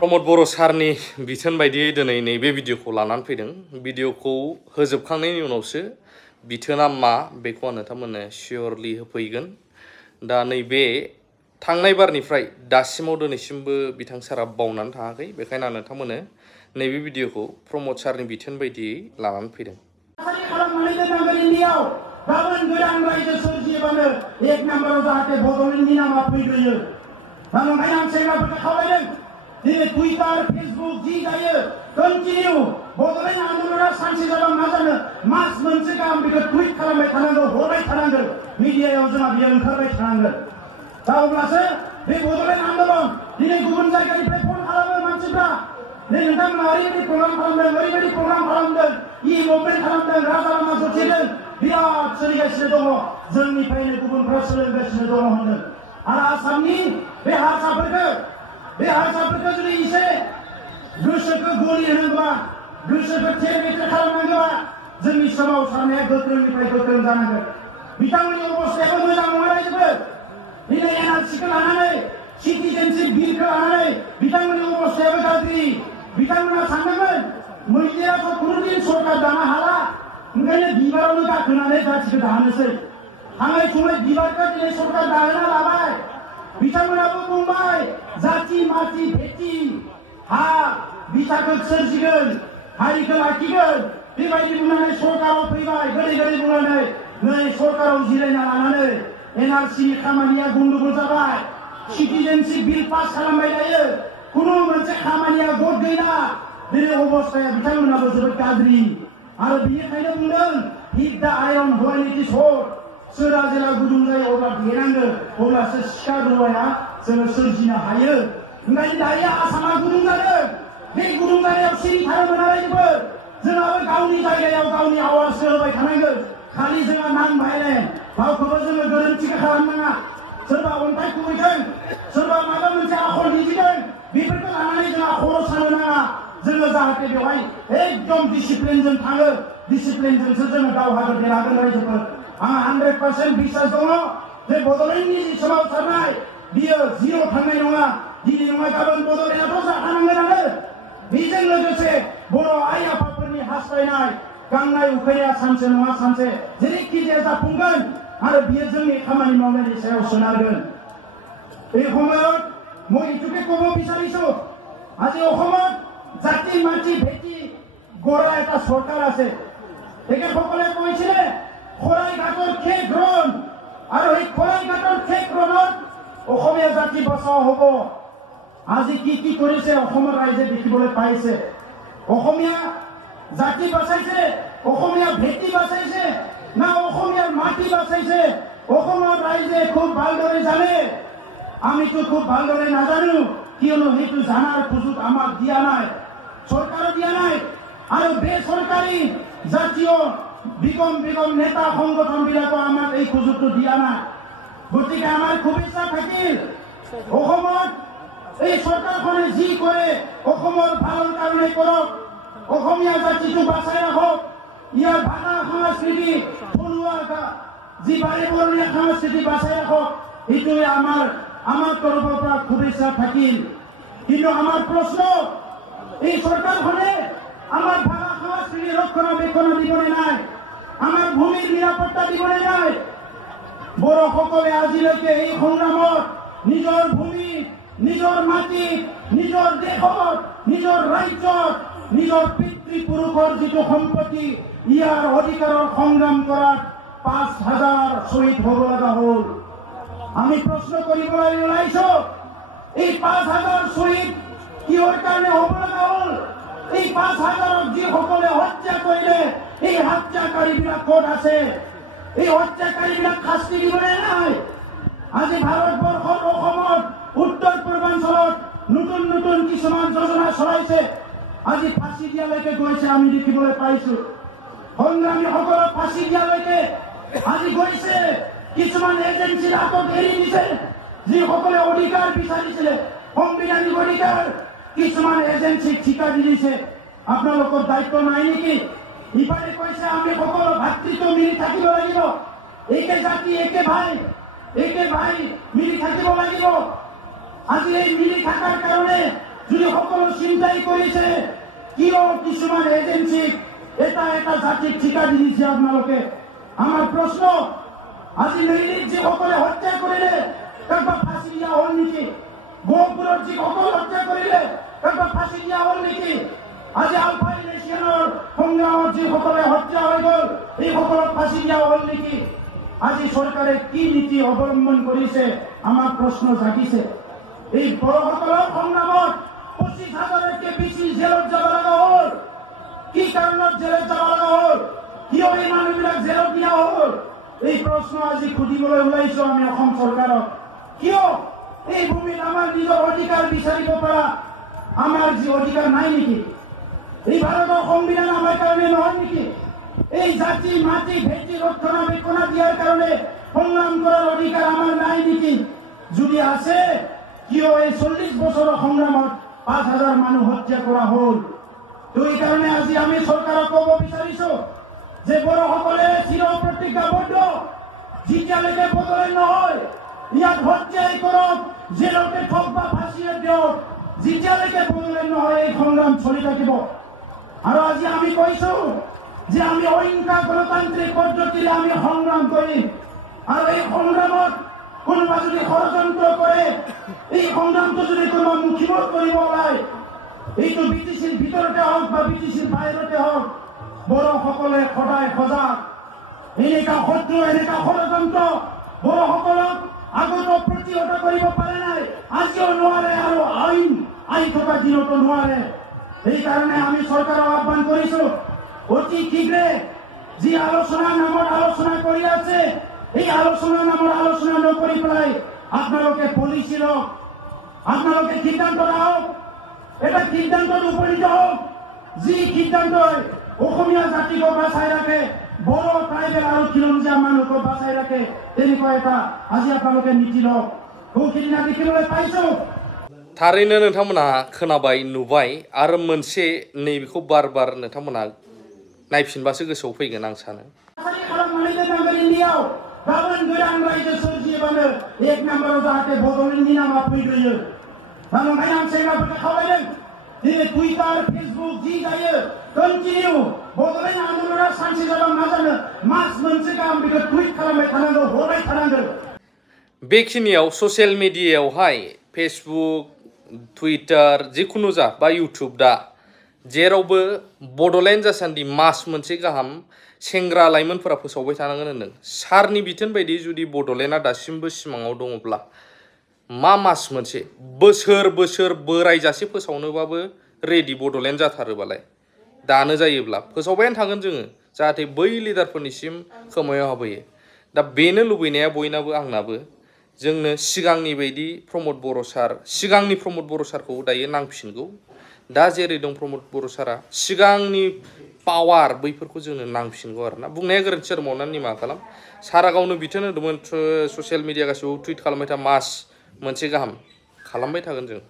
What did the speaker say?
प्रमद बर' सारनि बिथोन बायदियै दिनै नैबे भिडिअखौ लानानै फैदों। भिडिअखौ होजोबखांनायनि उनावसो बिथोना मा बेखौ आं नोंथांमोननो सियरलि होफैगोन। दा नैबे थांनाय बारनिफ्राय दासिमाव दिनैसिमबो बिथां सारा बावनानै थाङाखै, बेखायनो आं नोंथांमोननो नैबे भिडिअखौ प्रमद सारनि बिथोन बायदियै लानानै फैदों। गाबोन गोदान रायजो सोरजियोबानो एक नाम्बाराव जाहाथे बड'लेण्डनि नामा फैग्रोयो। दा नंखायनो आं सेंग्राफोरखौ खावलायदों, दिनै टुइटार फेसबुक जि जायो कन्टिनिउ बड'लेण्ड आन्दलना सानसे जाबा मा जानो मास मोनसे गाहाम बेखौ टुइट खालामबाय थानांगौ, हरबाय थानांगोन, मिडियायाव जोंहा बियो ओंखारबाय थानांगोन। दा अब्लासो बे बड'लेण्ड आन्दलन दिनै गुबुन जायगानिफ्राय फन खालामो मानसिफ्रा, नै नोंथांमोना ओरैबायदि प्रग्राम खालामदों, ओरैबायदि प्रग्राम खालामदों, इ मुभमेन्ट खालामदों, राजा लामा जथेदों, बिराद सोलिगासिनो दङ, जोंनिफ्रायनो गुबुनफ्रा सोलोंगासिनो दङ होनदों। आरो आसामनि बे हारसाफोरखौ जुदि एसे गोसोखौ गलि होनांगौबा, गोसोखौ थेर बेथेर खालामनांगौबा जोंनि सोमावसारनाया गोख्रोंनिफ्राय गोख्रों जानांगोन। बिथांमोननि अबस्थायाबो मोजां नङा रायजोफोर। दिनै एनआरसिखौ लानानै, सिटिजेनशिप बिलखौ लानानै बिथांमोननि अबस्थायाबो गाज्रि। बिथांमोना सानदोंमोन मैदेराथ' खुनुदिन सरकार दानो हाला, ओंखायनो बिबारावनो गाखोनानै जाथिखौ दानोसै। थाङै थुङै बिबारखौ दिनै सरकार दाहोना लाबाय। बिथांमोनाबो बुंबाय जाति माति भेटि हा बिथाखौ सोरजिगोन, हारिखौ लाखिगोन, बेबायदि बुंनानै सरकाराव फैबाय। गोदै गोदै बुंनानै नै सरकाराव जिरायना लानानै एनआरसिनि खामानिया गन्दगल जाबाय। सिटिजेनशिप बिल पास खालामबाय थायो, खुनु मोनसे खामानिया गद गैला। दिनै अबस्थाया बिथांमोनाबो जोबोद गाज्रि। आरो बिनिखायनो बुंदों hit the iron when it is हट। सोरा जेला गुदुं जायो अब्ला देनांगोन, अब्लासो सिखा रुवाया जोङो सोरजिनो हायो। ओंखायनो दायो आसामा गुदुं जादों। बे गुदुं जानायाव सिरि थानो मोना रायजोफोर। जोंहाबो गावनि जायगायाव गावनि आवाजखौ होबाय थानांगोन। खालि जोंहा नान भायलेन्ट, रावखौबो जोङो गोरोन्थिखौ खालामनाङा। सोरबा अन्थाइ खुबैदों, सोरबा माबा मोनसे आखल दिन्थिदों, बेफोरखौ लानानै जोंहा खर' सानो नाङा। जोङो जाहाथे बेवहाय एकदम डिसिप्लिनजों थाङो, डिसिप्लिनजोंसो जोङो दावहाखौ देरहागोन रायजोफोर। आंहा 100% बिश्वास दङ जे बड'लेण्डनि जि सोमावसारनाय बियो जिर' थांनाय नङा। दिनै नङा गाबोन बड'लेण्डआथ' जाखानांगोनानो। बेजों लोगोसे बर' आइ आफाफोरनि हास्थायनाय गांनाय उखैनाया सानसे नङा सानसे जेरैखि जाया जाफुंगोन। आरो बियो जोंनि खामानि मावनायनि सायाव सोनारगोन। এই সময়ত মই এইটোকে ক'ব বিচাৰিছো, আজি অসমত জাতি মাটি ভেটি গঢ়া এটা চৰকাৰ আছে। তেখেতসকলে কৈছিলে শৰাইঘাটৰ শেষ ৰণ, আৰু এই শৰাইঘাটৰ শেষ ৰণত অসমীয়া জাতি বচাও হ'ব। আজি কি কি কৰিছে অসমৰ ৰাইজে দেখিবলৈ পাইছে। অসমীয়া জাতি বাঁচাইছে, অসমীয়া ভেটি বাঁচাইছে না অসমীয়াৰ মাটি বাঁচাইছে, অসমৰ ৰাইজে খুব ভালদৰে জানে। আমিতো খুব ভালদৰে নাজানো, কিয়নো সেইটো জানাৰ সুযোগ আমাক দিয়া নাই, চৰকাৰে দিয়া নাই। আৰু বেচৰকাৰী জাতীয় বিগম নেতা সংগঠন বিলাকে আমাক এই সুযোগটো দিয়া নাই। গতিকে আমাৰ খুব ইচ্ছা থাকিল অসমত এই চৰকাৰখনে যি কৰে অসমৰ ভালৰ কাৰণে কৰক, অসমীয়া জাতিটো বাচাই ৰাখক, ইয়াৰ ভাষা সংস্কৃতি থলুৱা যি বাৰেবৰণীয়া সংস্কৃতি বাচাই ৰাখক। এইটোৱে আমাৰ তৰফৰ পৰা শুভেচ্ছা থাকিল। কিন্তু আমাৰ প্ৰশ্ন, এই চৰকাৰখনে আমাৰ ভাষা সংস্কৃতি ৰক্ষণাবেক্ষণ দিবনে নাই, আমাৰ ভূমিৰ নিৰাপত্তা দিবনে নাই। বড়োসকলে আজিলৈকে এই সংগ্ৰামত নিজৰ ভূমি, নিজৰ মাটি, নিজৰ দেশত, নিজৰ ৰাজ্যত, নিজৰ পিতৃপুৰুষৰ যিটো সম্পত্তি ইয়াৰ অধিকাৰৰ সংগ্ৰাম কৰাত ৫,০০০ শ্বহীদ হ'ব লগা হ'ল। আমি প্ৰশ্ন কৰিবলৈ ওলাইছো, এই ৫,০০০ শ্বহীদ কিহৰ কাৰণে হ'ব লগা হ'ল? এই ৫,০০০ক যিসকলে হত্যা কৰিলে এই হত্যাকাৰীবিলাক ক'ত আছে? এই হত্যাকাৰীবিলাক শাস্তি দিবনে নাই? আজি ভাৰতবৰ্ষত অসমত উত্তৰ পূৰ্বাঞ্চলত নতুন নতুন কিছুমান যোজনা চলাইছে। আজি ফাঁচি দিয়ালৈকে গৈছে, আমি দেখিবলৈ পাইছো। সংগ্ৰামীসকলক ফাঁচি দিয়ালৈকে আজি গৈছে। কিছুমান এজেঞ্চিৰ হাতত এৰি দিছে, যিসকলে অধিকাৰ বিচাৰিছিলে, সাংবিধানিক অধিকাৰ, কিছুমান এজেঞ্চিক ঠিকা দি দিছে। আপোনালোকৰ দায়িত্ব নাই নেকি? ইফালে কৈছে আমি সকলো ভাতৃত্ব মিলি থাকিব লাগিব, একে জাতি একে ভাই মিলি থাকিব লাগিব। আজি এই মিলি থাকার কারণে যদি সকল চিন্তাই করেছে কিয় কিছুমান এজেন্সি এটা জাতিক ঠিকা দি দিছে আপনালোকে। আমার প্রশ্ন, আজি নৈনিক যে সকলে হত্যা করিলে কারবা ফাঁসি দিয়া হল নেকি? গহপুরের যে সকল হত্যা করিলে কারবা ফাঁসি দিয়া হল নেকি? আজি আলফা ইলেকশনের সংগ্রামত যে সকলে হত্যা হয়ে গেল এই সকলক ফাঁসি দিয়া হল নেকি? আজি সরকারে কি নীতি অবলম্বন করেছে আমার প্রশ্ন জাগিছে। এই বড় সকলের সংগ্রামত 25,000-কে বেশি জেলত যাব লগা হল। কি কারণত জেলত যাব লগা হল? কিয় এই মানুহবিলাক জেলত দিয়া হল? এই প্রশ্ন আজি সুধিবলৈ ওলাইছো আমি অসম সরকারক। কিয় এই ভূমিত আমার নিজের অধিকার বিচারিব পারা আমার যে অধিকার নাই নেকি? এই ভারতের সংবিধান আমার কারণে নহয় নেকি? এই জাতি মাটি ভেটি রক্ষণাবেক্ষণ দিয়ার কারণে সংগ্রাম করার অধিকার আমার নাই নেকি? যদি আছে কিয় এই 40 বছরের সংগ্রামত 5,000 মানুষ হত্যা করা হল? তো এই কারণে আজি আমি সরকারক কব বিচাৰিছো যে বড় সকলে চিৰ প্ৰতিজ্ঞাবদ্ধ যেতিয়ালৈকে বদলে নহয় ইয়াত হত্যাই কৰক, জেলতে থক বা ফাঁসিয়ে দিয়ক, যেতিয়ালৈকে বদলে নহয় এই সংগ্ৰাম চলি থাকিব। আৰু আজি আমি কৈছো যে আমি অহিংসা গণতান্ত্ৰিক পদ্ধতিৰে আমি সংগ্ৰাম কৰিম। আৰু এই সংগ্ৰামত কোনোবা যদি ষড়যন্ত্ৰ কৰে, এই সংগ্ৰামটো যদি কোনোবা মুখিমত কৰিব ওলায়, এইটো বিটিচিৰ ভিতৰতে হওক বা বিটিচিৰ বাহিৰতে হওক, বড় সকলে সদায় সজাগ। এনেকা শত্ৰু এনেকা ষড়যন্ত্ৰ বড় সকলক আগতো প্ৰতিহত কৰিব পাৰে নাই, আজিও নোৱাৰে আৰু আই থকা দিনতো নোৱাৰে। সেইকাৰণে আমি চৰকাৰক আহ্বান কৰিছো অতি শীঘ্ৰে যি আলোচনা নামৰ আলোচনা কৰি আছে এই আলোচনা নামৰ আলোচনা নকৰি পেলাই আপোনালোকে পলিচি লওক, আপোনালোকে সিদ্ধান্ত লওক, এটা সিদ্ধান্তত উপনীত হওক যি সিদ্ধান্তই অসমীয়া জাতিক বাঁচাই রাখে, বড় ট্রাইবেল আর খিলঞ্জীয়া মানুহক বাঁচাই রাখে, তেনেকুৱা এটা আজি আপোনালোকে নীতি লওক। সেইদিনা দেখিবলৈ পাইছো। थारैनो नोंथांमोनहा खोनाबाय नुबाय आरो मोनसे नैबेखौ बार बार नोंथांमोनहा नायफिनबासो गोसोआव फैगोन आं सानो। खालामनानै दोननांगोन इन्डियाव गाबोन गोदान रायजो सोरजियोबानो 1 नाम्बाराव जाहाथे बड'लेण्डनि नामा फैग्रोयो। दा ओंखायनो आं सेंग्राफोरखौ खावलायदों दिनै टुइटार फेसबुक जि जायो कन्टिनिउ बड'लेण्ड आन्दोलना सानसे जाबा मा जानो मास मोनसे गाहाम बेखौ टुइट खालामबाय थानांगौ, हरबाय थानांगौ। बेखिनियाव ससियेल मिडियायावहाय फेसबुक टुइटार जिखुनु जा बा इउटुब दा जेरावबो बड'लेण्ड जासान्दि मास मोनसे गाहाम सेंग्रा लाइमोनफोरा फोसावबाय थानांगोन होनदों। सारनि बिथोन बायदि जुदि बड'लेण्डआ दासिमबो सिमाङाव दङब्ला मा मास मोनसे बोसोर बोसोर बोरायजासे फोसावनोबाबो रेडि बड'लेण्ड जाथारोबालाय दानो जायोब्ला फोसावबायानो थागोन जोङो जाहाथे बै लिडारफोरनिसिम खोमायाव हाबहैयो। दा बेनो लुबैनाया बयनाबो आंनाबो जोंनो सिगांनि बायदि प्रमद बर' सार सिगांनि प्रमद बर' सारखौ दायो नांफिनगौ। दा जेरै दं प्रमद बर' सारा सिगांनि पावार बैफोरखौ जोंनो नांफिनगौ आरोना। बुंनाया गोरोन्थि जादोंमोन अननानै निमाहा खालाम। सारा गावनो बिथोन होदोंमोन ससियेल मिडिया गासिबो टुइट खालामबाय था मास मोनसे गाहाम खालामबाय थागोन जों।